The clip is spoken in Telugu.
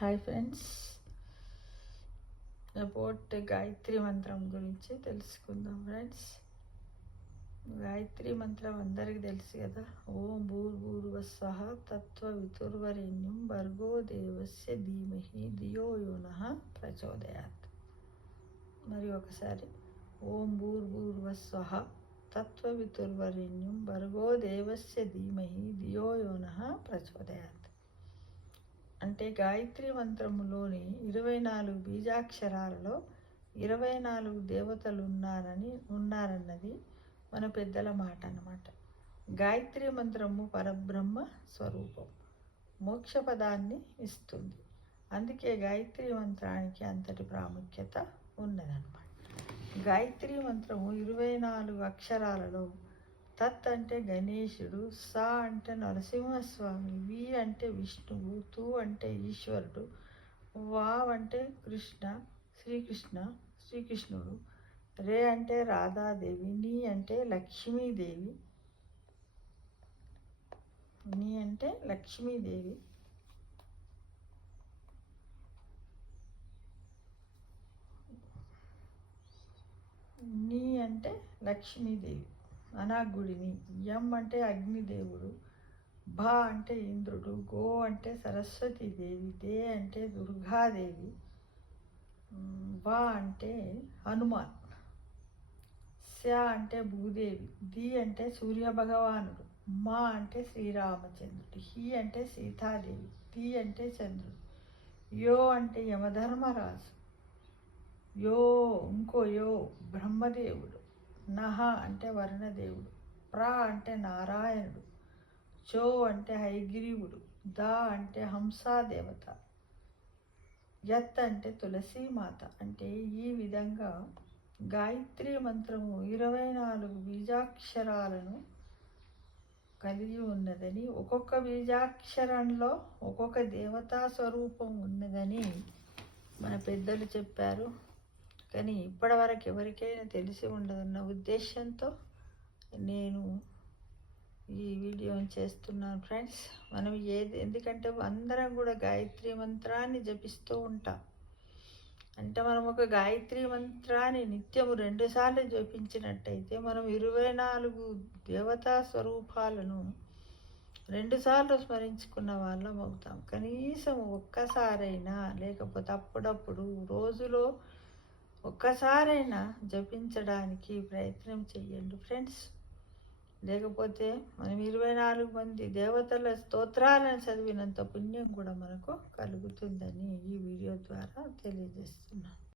హాయ్ ఫ్రెండ్స్, అబౌట్ గాయత్రి మంత్రం గురించి తెలుసుకుందాం ఫ్రెండ్స్. గాయత్రి మంత్రం అందరికీ తెలుసు కదా. ఓం భూర్భువస్వః తత్సవితుర్వరేణ్యం భర్గో దేవస్య ధీమహి ధియో యోనః ప్రచోదయాత్. మరి ఒకసారి, ఓం భూర్భువస్వః తత్సవితుర్వరేణ్యం భర్గో దేవస్య ధీమహి ధియో యోనః ప్రచోదయాత్. అంటే గాయత్రి మంత్రములోని 24 బీజాక్షరాలలో 24 దేవతలు ఉన్నారన్నది మన పెద్దల మాట అన్నమాట. గాయత్రి మంత్రము పరబ్రహ్మ స్వరూపం, మోక్ష పదాన్ని ఇస్తుంది. అందుకే గాయత్రి మంత్రానికి అంతటి ప్రాముఖ్యత ఉన్నదన్నమాట. గాయత్రి మంత్రము 24 అక్షరాలలో తత్ అంటే గణేశుడు, సా అంటే నరసింహస్వామి, వి అంటే విష్ణువు, తు అంటే ఈశ్వరుడు, వావ్ అంటే శ్రీకృష్ణుడు, రే అంటే రాధాదేవి, నీ అంటే లక్ష్మీదేవి, నీ అంటే లక్ష్మీదేవి అనాగుడిని, యం అంటే అగ్నిదేవుడు, భా అంటే ఇంద్రుడు, గో అంటే సరస్వతీదేవి, దే అంటే దుర్గాదేవి, వా అంటే హనుమాన్, శ అంటే భూదేవి, ది అంటే సూర్యభగవానుడు, మా అంటే శ్రీరామచంద్రుడు, హి అంటే సీతాదేవి, తి అంటే చంద్రుడు, యో అంటే యమధర్మరాజు, యో బ్రహ్మదేవుడు, నహ అంటే వరుణదేవుడు, ప్ర అంటే నారాయణుడు, చో అంటే హయగ్రీవుడు, ద అంటే హంసాదేవత, యత్ అంటే తులసీమాత. అంటే ఈ విధంగా గాయత్రి మంత్రము 24 బీజాక్షరాలను కలిగి ఉన్నదని, ఒక్కొక్క బీజాక్షరంలో ఒక్కొక్క దేవతా స్వరూపం ఉన్నదని మన పెద్దలు చెప్పారు. కానీ ఇప్పటివరకు ఎవరికైనా తెలిసి ఉండదన్న ఉద్దేశంతో నేను ఈ వీడియోని చేస్తున్నాను ఫ్రెండ్స్. మనం ఎందుకంటే అందరం కూడా గాయత్రి మంత్రాన్ని జపిస్తూ ఉంటాం. అంటే మనం ఒక గాయత్రి మంత్రాన్ని నిత్యము 2 సార్లు జపించినట్టయితే మనం 24 దేవతా స్వరూపాలను 2 సార్లు స్మరించుకున్న వాళ్ళం అవుతాం. కనీసం ఒక్కసారైనా, లేకపోతే అప్పుడప్పుడు రోజులో ఒక్కసారైనా జపించడానికి ప్రయత్నం చేయండి ఫ్రెండ్స్. లేకపోతే మనం 24 మంది దేవతల స్తోత్రాలను చదివినంత పుణ్యం కూడా మనకు కలుగుతుందని ఈ వీడియో ద్వారా తెలియజేస్తున్నాను.